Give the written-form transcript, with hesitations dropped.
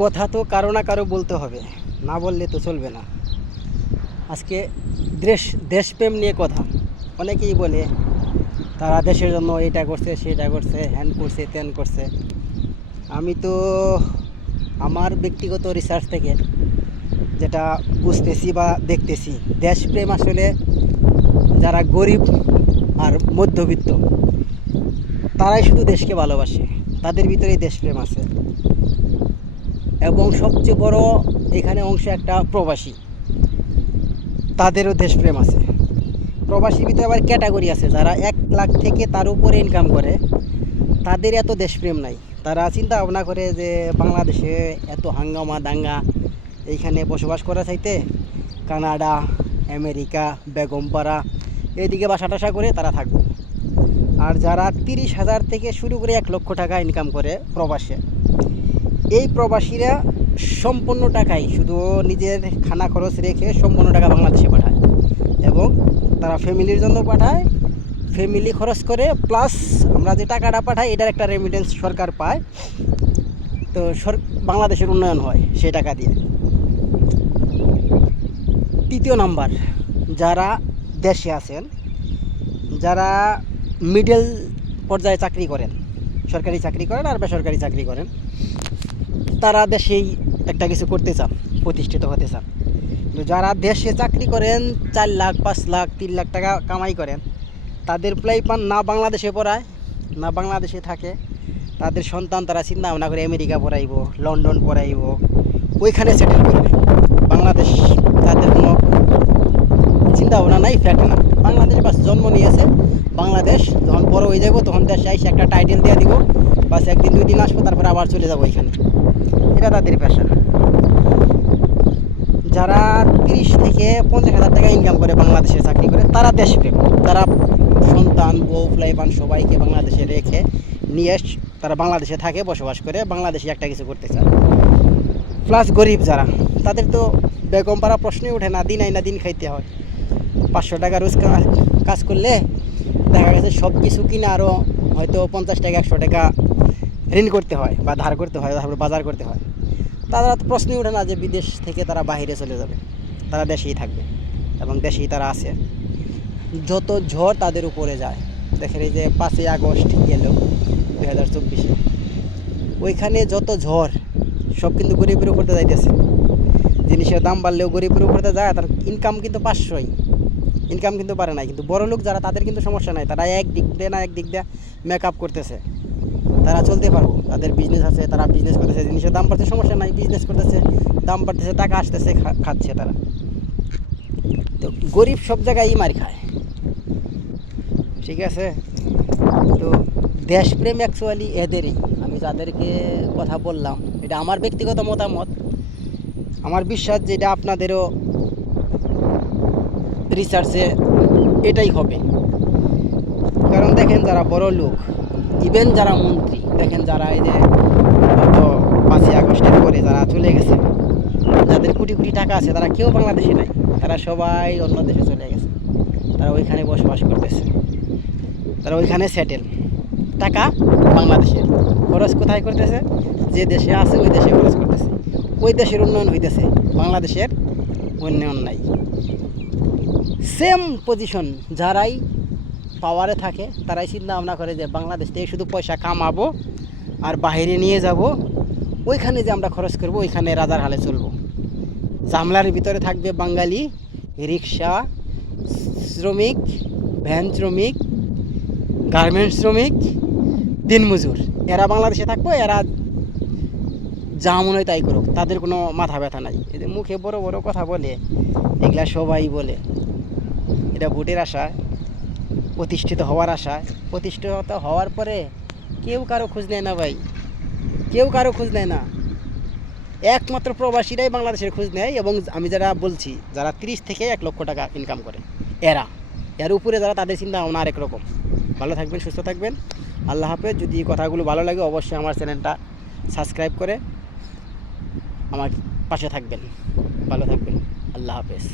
কথা তো কারো না কারো বলতে হবে, না বললে তো চলবে না। আজকে দেশপ্রেম নিয়ে কথা। অনেকেই বলে তারা দেশের জন্য এটা করছে, সেটা করছে, হ্যান করছে, ত্যান করছে। আমি তো আমার ব্যক্তিগত রিসার্চ থেকে যেটা বুঝতেছি বা দেখতেছি, দেশপ্রেম আসলে যারা গরিব আর মধ্যবিত্ত তারাই শুধু দেশকে ভালোবাসে, তাদের ভিতরেই দেশপ্রেম আছে। এবং সবচেয়ে বড় এখানে অংশ একটা প্রবাসী, তাদেরও দেশপ্রেম আছে। প্রবাসীর ভিতরে আবার ক্যাটাগরি আছে, যারা 1 লাখ থেকে তার উপরে ইনকাম করে, তাদের এত দেশপ্রেম নাই। তারা চিন্তা ভাবনা করে যে বাংলাদেশে এত হাঙ্গামা দাঙ্গা, এইখানে বসবাস করা চাইতে কানাডা, আমেরিকা, বেগমপাড়া এইদিকে বাসা টাসা করে তারা থাকবে। আর যারা 30,000 থেকে শুরু করে 1 লক্ষ টাকা ইনকাম করে প্রবাসে, এই প্রবাসীরা সম্পূর্ণ টাকাই শুধু নিজের খানা খরচ রেখে সম্পূর্ণ টাকা বাংলাদেশে পাঠায়, এবং তারা ফ্যামিলির জন্য পাঠায়, ফ্যামিলি খরচ করে, প্লাস আমরা যে টাকাটা পাঠাই এটার একটা রেমিটেন্স সরকার পায়। তো বাংলাদেশের উন্নয়ন হয় সেই টাকা দিয়ে। তৃতীয় নাম্বার, যারা দেশে আছেন, যারা মিডল পর্যায়ে চাকরি করেন, সরকারি চাকরি করেন আর বেসরকারি চাকরি করেন, তারা দেশেই একটা কিছু করতে চান, প্রতিষ্ঠিত হতে চান। তো যারা দেশে চাকরি করেন 4 লাখ, 5 লাখ, 3 লাখ টাকা কামাই করেন, তাদের প্লাই পান না বাংলাদেশে পড়ায়, না বাংলাদেশে থাকে। তাদের সন্তান তারা চিন্তা ভাবনা করে আমেরিকা পড়াইব, লন্ডন পড়াইব, ওইখানে সেটেল করবে। বাংলাদেশ তাদের কোনো চিন্তা ভাবনা নাই, ফ্যাক্ট না। বাংলাদেশ বাস জন্ম নিয়েছে, বাংলাদেশ যখন বড় হয়ে যাব তখন দেশে এসে একটা টাইটেল দিয়ে দিব, বাস 1 দিন 2 দিন আসবো, তারপরে আবার চলে যাবো এখানে। এটা তাদের পেশা। যারা 30 থেকে 50,000 টাকা ইনকাম করে বাংলাদেশে চাকরি করে, তারা দেশপ্রেম। তারা সন্তান, বউ, ফ্লাইপান সবাইকে বাংলাদেশে রেখে নিয়ে তারা বাংলাদেশে থাকে, বসবাস করে, বাংলাদেশে একটা কিছু করতে চায়। প্লাস গরিব যারা, তাদের তো বেগম পাড়া প্রশ্নই ওঠে না, দিন আইনা দিন খাইতে হয়। 500 টাকা রোজ কাজ করলে দেখা গেছে সব কিছু কিনে আরও হয়তো 50 টাকা 100 টাকা ঋণ করতে হয় বা ধার করতে হয়, তারপরে বাজার করতে হয়। তারা তো প্রশ্নই ওঠে না যে বিদেশ থেকে তারা বাইরে চলে যাবে, তারা দেশেই থাকবে এবং দেশেই তারা আছে। যত ঝড় তাদের উপরে যায়, দেখেন এই যে 5ই আগস্ট গেল 2024-এ, ওইখানে যত ঝড় সব কিন্তু গরিবের উপরতে যাইতেছে। জিনিসের দাম বাড়লেও গরিবের উপরতে যায়, তার ইনকাম কিন্তু 500ই, ইনকাম কিন্তু পারে নাই। কিন্তু বড় লোক যারা, তাদের কিন্তু সমস্যা নাই, তারা এক দিক দিয়ে মেকআপ করতেছে, তারা চলতে পারবো, তাদের বিজনেস আছে, তারা বিজনেস করতেছে, জিনিসের দাম বাড়ছে সমস্যা নাই, বিজনেস করতেছে, দাম বাড়তেছে, টাকা আসতেছে, খাচ্ছে তারা। তো গরিব সব জায়গায়ই মার খায়, ঠিক আছে। তো দেশপ্রেম অ্যাকচুয়ালি এদেরই। আমি যাদেরকে কথা বললাম, এটা আমার ব্যক্তিগত মতামত, আমার বিশ্বাস যে এটা আপনাদেরও রিসার্চে এটাই হবে। কারণ দেখেন যারা বড় লোক, ইভেন যারা মন্ত্রী, দেখেন যারা এই যে হয়তো 5ই আগস্টের পরে যারা চলে গেছে, যাদের কোটি কোটি টাকা আছে, তারা কেউ বাংলাদেশে নাই, তারা সবাই অন্য দেশে চলে গেছে, তারা ওইখানে বসবাস করতেছে, তারা ওইখানে সেটেল। টাকা বাংলাদেশের, খরচ কোথায় করতেছে? যে দেশে আছে ওই দেশে খরচ করতেছে, ওই দেশের উন্নয়ন হইতেছে, বাংলাদেশের উন্নয়ন নাই। সেম পজিশন যারাই পাওয়ারে থাকে, তারাই চিন্তা ভাবনা করে যে বাংলাদেশ থেকে শুধু পয়সা কামাবো আর বাইরে নিয়ে যাব, ওইখানে যে আমরা খরচ করব, ওইখানে রাজার হালে চলবো। জামলার ভিতরে থাকবে বাঙালি রিক্সা শ্রমিক, ভ্যান শ্রমিক, গার্মেন্টস শ্রমিক, দিনমজুর, এরা বাংলাদেশে থাকবো, এরা যা মনে হয় তাই করুক, তাদের কোনো মাথা ব্যথা নাই। এদের মুখে বড় বড় কথা বলে, এগুলা সবাই বলে, এটা ভোটের আশায়, প্রতিষ্ঠিত হওয়ার আশায়। প্রতিষ্ঠিত হওয়ার পরে কেউ কারো খোঁজ নেয় না ভাই, কেউ কারো খোঁজ নেয় না, একমাত্র প্রবাসীরাই বাংলাদেশের খোঁজ নেয়। এবং আমি যারা বলছি, যারা 30 থেকে 1 লক্ষ টাকা ইনকাম করে, এর উপরে যারা, তাদের চিন্তা ভাবনা আরেক রকম। ভালো থাকবেন, সুস্থ থাকবেন, আল্লাহ হাফেজ। যদি কথাগুলো ভালো লাগে অবশ্যই আমার চ্যানেলটা সাবস্ক্রাইব করে আমার পাশে থাকবেন। ভালো থাকবেন, আল্লাহ হাফেজ।